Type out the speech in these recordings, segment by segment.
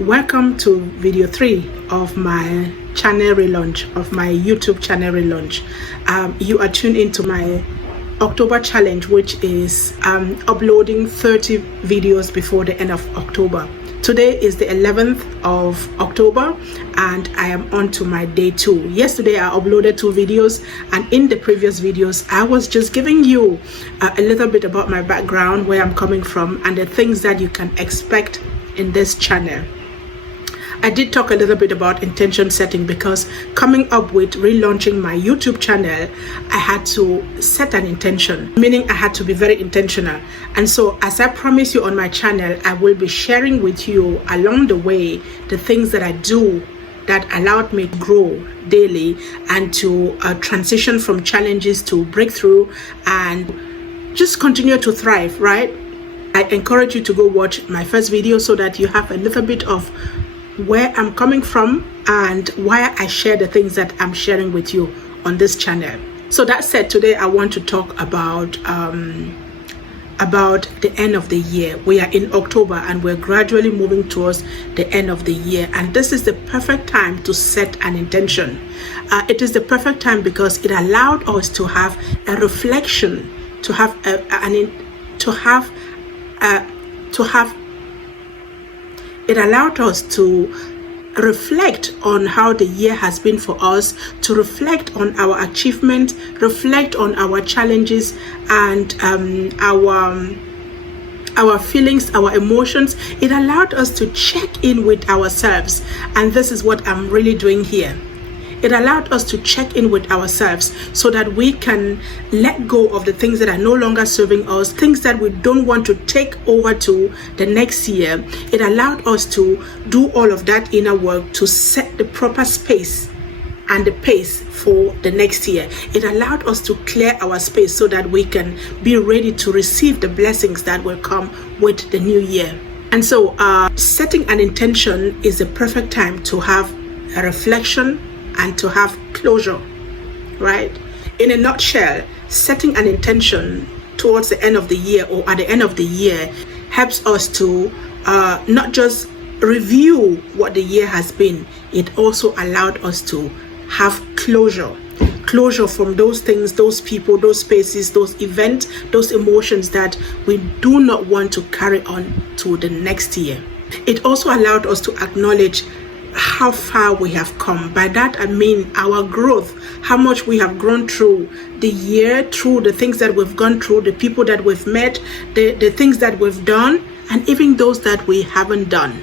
Welcome to video 3 of my channel relaunch, of my YouTube channel relaunch. You are tuned into my October challenge, which is uploading 30 videos before the end of October. Today is the 11th of October and I am on to my day 2. Yesterday I uploaded 2 videos, and in the previous videos I was just giving you a little bit about my background, where I'm coming from, and the things that you can expect in this channel. I did talk a little bit about intention setting, because coming up with relaunching my YouTube channel, I had to set an intention, meaning I had to be very intentional. And so, as I promised you on my channel, I will be sharing with you along the way the things that I do that allowed me to grow daily and to transition from challenges to breakthrough and just continue to thrive, right? I encourage you to go watch my first video so that you have a little bit of where I'm coming from and why I share the things that I'm sharing with you on this channel. So that said, today I want to talk about the end of the year. We are in October and we're gradually moving towards the end of the year, and this is the perfect time to set an intention. It is the perfect time because it allowed us to have a reflection, it allowed us to reflect on how the year has been for us, to reflect on our achievements, reflect on our challenges and our feelings, our emotions. It allowed us to check in with ourselves, and this is what I'm really doing here. It allowed us to check in with ourselves so that we can let go of the things that are no longer serving us, things that we don't want to take over to the next year. It allowed us to do all of that inner work to set the proper space and the pace for the next year. It allowed us to clear our space so that we can be ready to receive the blessings that will come with the new year. And so setting an intention is the perfect time to have a reflection and to have closure, right? In a nutshell, setting an intention towards the end of the year or at the end of the year helps us to not just review what the year has been, it also allowed us to have closure from those things, those people, those spaces, those events, those emotions that we do not want to carry on to the next year. It also allowed us to acknowledge how far we have come. By that I mean our growth, how much we have grown through the year, through the things that we've gone through, the people that we've met, the things that we've done, and even those that we haven't done.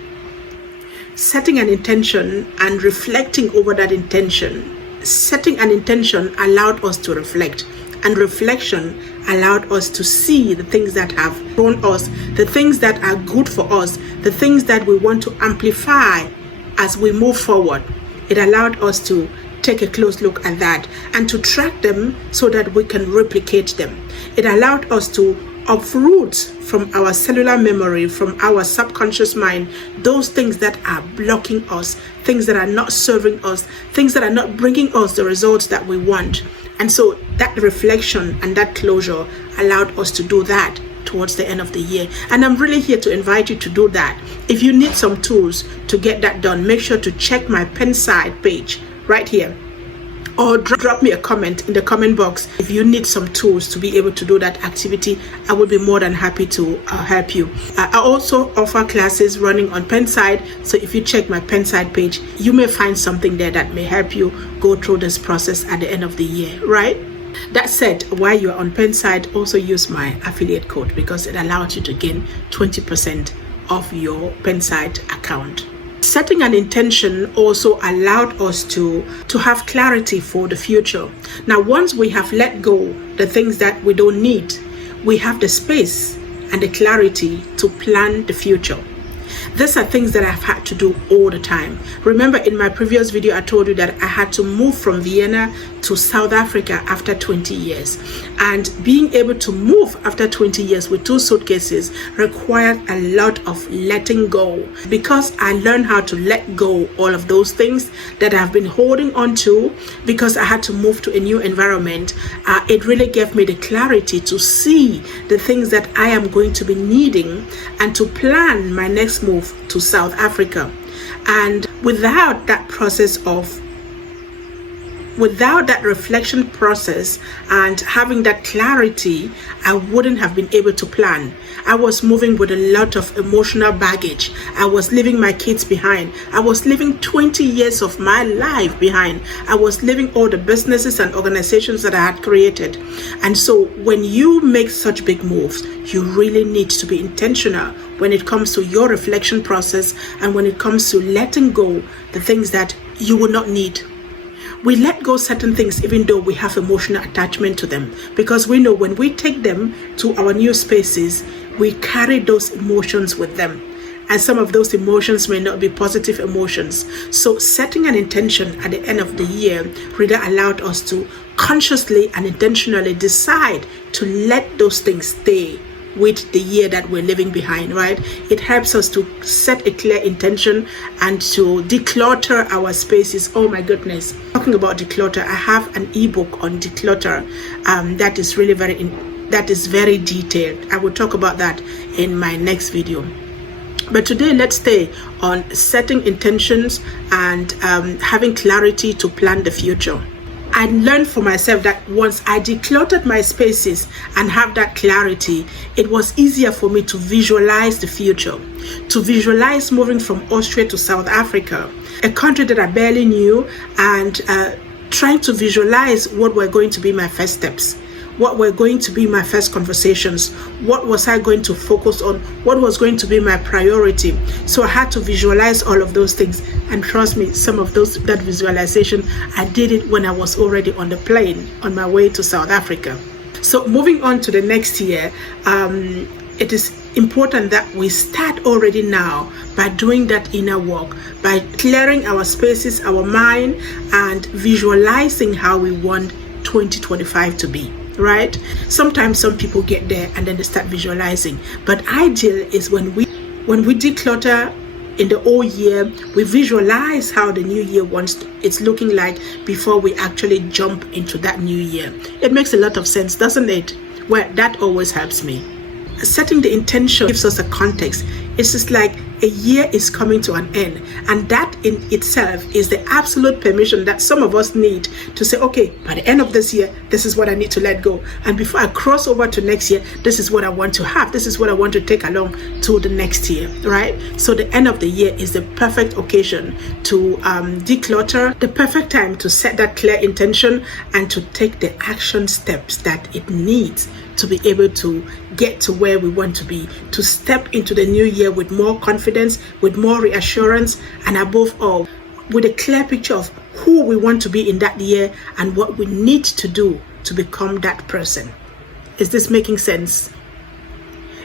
Setting an intention and reflecting over that intention. Setting an intention allowed us to reflect, and reflection allowed us to see the things that have grown us, the things that are good for us, the things that we want to amplify as we move forward. It allowed us to take a close look at that and to track them so that we can replicate them. It allowed us to uproot from our cellular memory, from our subconscious mind, those things that are blocking us, things that are not serving us, things that are not bringing us the results that we want. And so that reflection and that closure allowed us to do that towards the end of the year. And I'm really here to invite you to do that. If you need some tools to get that done, make sure to check my pensight page right here, or drop me a comment in the comment box. If you need some tools to be able to do that activity, I would be more than happy to help you. I also offer classes running on pensight, so if you check my pensight page, you may find something there that may help you go through this process at the end of the year, right? That said, while you're on pensight, also use my affiliate code, because it allows you to gain 20% of your pensight account. Setting an intention also allowed us to have clarity for the future. Now, once we have let go the things that we don't need, we have the space and the clarity to plan the future. These are things that I've had to do all the time. Remember, in my previous video, I told you that I had to move from Vienna to South Africa after 20 years. And being able to move after 20 years with 2 suitcases required a lot of letting go. Because I learned how to let go all of those things that I've been holding on to, because I had to move to a new environment, it really gave me the clarity to see the things that I am going to be needing and to plan my next move to South Africa. And without that reflection process and having that clarity, I wouldn't have been able to plan. I was moving with a lot of emotional baggage. I was leaving my kids behind. I was leaving 20 years of my life behind. I was leaving all the businesses and organizations that I had created. And so when you make such big moves, you really need to be intentional when it comes to your reflection process and when it comes to letting go the things that you will not need. We let go certain things even though we have emotional attachment to them, because we know when we take them to our new spaces, we carry those emotions with them. And some of those emotions may not be positive emotions. So setting an intention at the end of the year really allowed us to consciously and intentionally decide to let those things stay with the year that we're living behind, right? It helps us to set a clear intention and to declutter our spaces. Oh my goodness. Talking about declutter, I have an ebook on declutter that is really very detailed. I will talk about that in my next video. But today, let's stay on setting intentions and having clarity to plan the future. I learned for myself that once I decluttered my spaces and have that clarity, it was easier for me to visualize the future, to visualize moving from Austria to South Africa, a country that I barely knew, and trying to visualize what were going to be my first steps. What were going to be my first conversations? What was I going to focus on? What was going to be my priority? So I had to visualize all of those things. And trust me, some of that visualization, I did it when I was already on the plane on my way to South Africa. So moving on to the next year, it is important that we start already now by doing that inner work, by clearing our spaces, our mind, and visualizing how we want 2025 to be. Right? Sometimes some people get there and then they start visualizing. But ideal is when we declutter in the old year, we visualize how the new year it's looking like before we actually jump into that new year. It makes a lot of sense, doesn't it? Well, that always helps me. Setting the intention gives us a context. It's just like a year is coming to an end, and that in itself is the absolute permission that some of us need to say, okay, by the end of this year, this is what I need to let go, and before I cross over to next year, this is what I want to have, this is what I want to take along to the next year, right? So the end of the year is the perfect occasion to declutter, the perfect time to set that clear intention and to take the action steps that it needs to be able to get to where we want to be, to step into the new year with more confidence, with more reassurance, and above all, with a clear picture of who we want to be in that year and what we need to do to become that person. Is this making sense?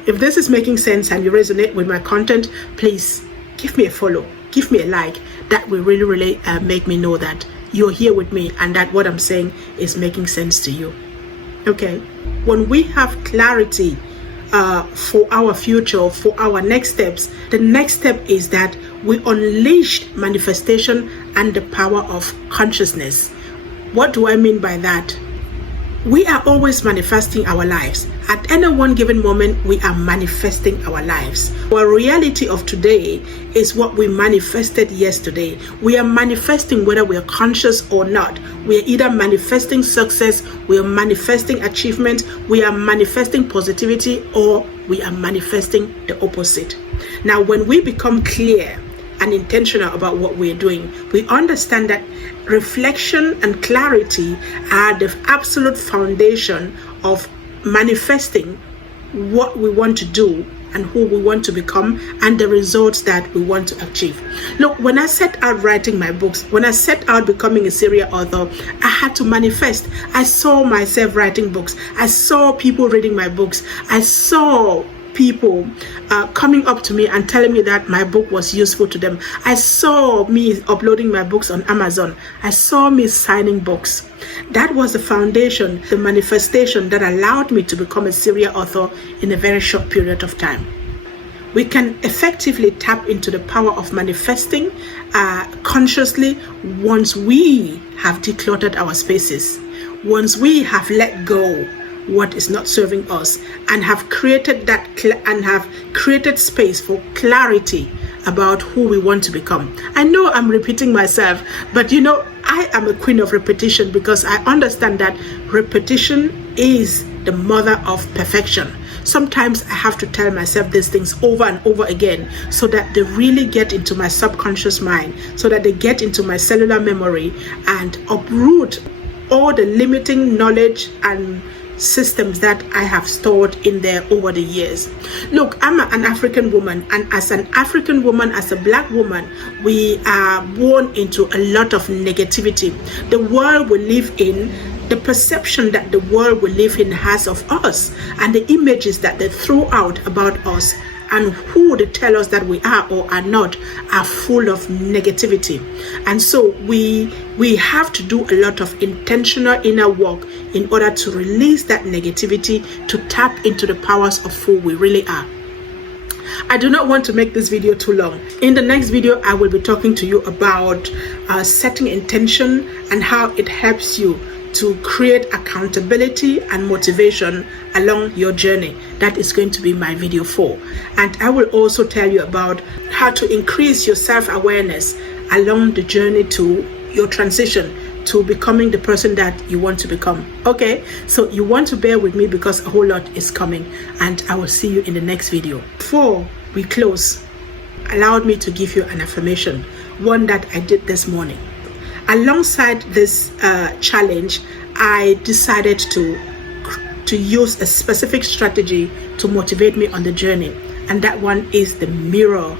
If this is making sense and you resonate with my content, please give me a follow, give me a like. That will really make me know that you're here with me and that what I'm saying is making sense to you. Okay, when we have clarity for our future, for our next steps, the next step is that we unleash manifestation and the power of consciousness. What do I mean by that? We are always manifesting our lives. At any one given moment, we are manifesting our lives. Our reality of today is what we manifested yesterday. We are manifesting whether we are conscious or not. We are either manifesting success, we are manifesting achievement, we are manifesting positivity, or we are manifesting the opposite. Now, when we become clear and intentional about what we're doing, we understand that reflection and clarity are the absolute foundation of manifesting what we want to do and who we want to become and the results that we want to achieve. Look, when I set out writing my books, when I set out becoming a serial author, I had to manifest. I saw myself writing books. I saw people reading my books. I saw people coming up to me and telling me that my book was useful to them. I saw me uploading my books on Amazon. I saw me signing books. That was the foundation, the manifestation that allowed me to become a serial author in a very short period of time. We can effectively tap into the power of manifesting consciously once we have decluttered our spaces, once we have let go, what is not serving us, and have created space for clarity about who we want to become. I know I'm repeating myself, but I am a queen of repetition, because I understand that repetition is the mother of perfection. Sometimes I have to tell myself these things over and over again, so that they really get into my subconscious mind, so that they get into my cellular memory and uproot all the limiting knowledge and systems that I have stored in there over the years. Look, I'm an African woman, and as an African woman, as a black woman, we are born into a lot of negativity. The world we live in, the perception that the world we live in has of us, and the images that they throw out about us and who they tell us that we are or are not, are full of negativity. And so we have to do a lot of intentional inner work in order to release that negativity, to tap into the powers of who we really are. I do not want to make this video too long. In the next video, I will be talking to you about setting intention and how it helps you to create accountability and motivation along your journey. That is going to be my video 4. And I will also tell you about how to increase your self-awareness along the journey to your transition to becoming the person that you want to become. Okay, so you want to bear with me, because a whole lot is coming, and I will see you in the next video. Before we close, allow me to give you an affirmation, one that I did this morning. Alongside this challenge, I decided to use a specific strategy to motivate me on the journey, and that one is the mirror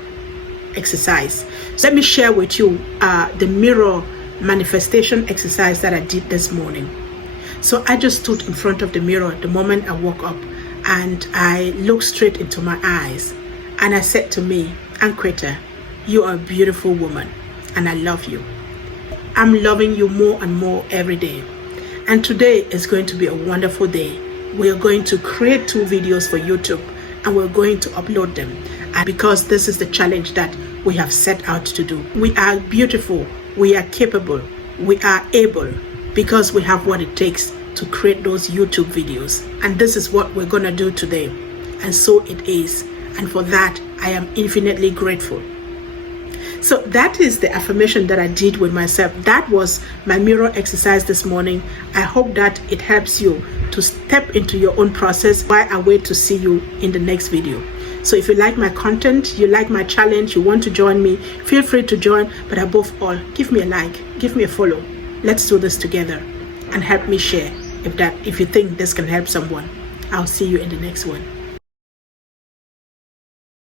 exercise. So let me share with you the mirror manifestation exercise that I did this morning. So I just stood in front of the mirror the moment I woke up, and I looked straight into my eyes, and I said to me, Anqueta, you are a beautiful woman, and I love you. I'm loving you more and more every day. And today is going to be a wonderful day. We are going to create 2 videos for YouTube, and we're going to upload them. And because this is the challenge that we have set out to do. We are beautiful, we are capable, we are able, because we have what it takes to create those YouTube videos. And this is what we're gonna do today. And so it is. And for that, I am infinitely grateful. So that is the affirmation that I did with myself. That was my mirror exercise this morning. I hope that it helps you to step into your own process while I wait to see you in the next video. So if you like my content, you like my challenge, you want to join me, feel free to join. But above all, give me a like, give me a follow. Let's do this together, and help me share if you think this can help someone. I'll see you in the next one.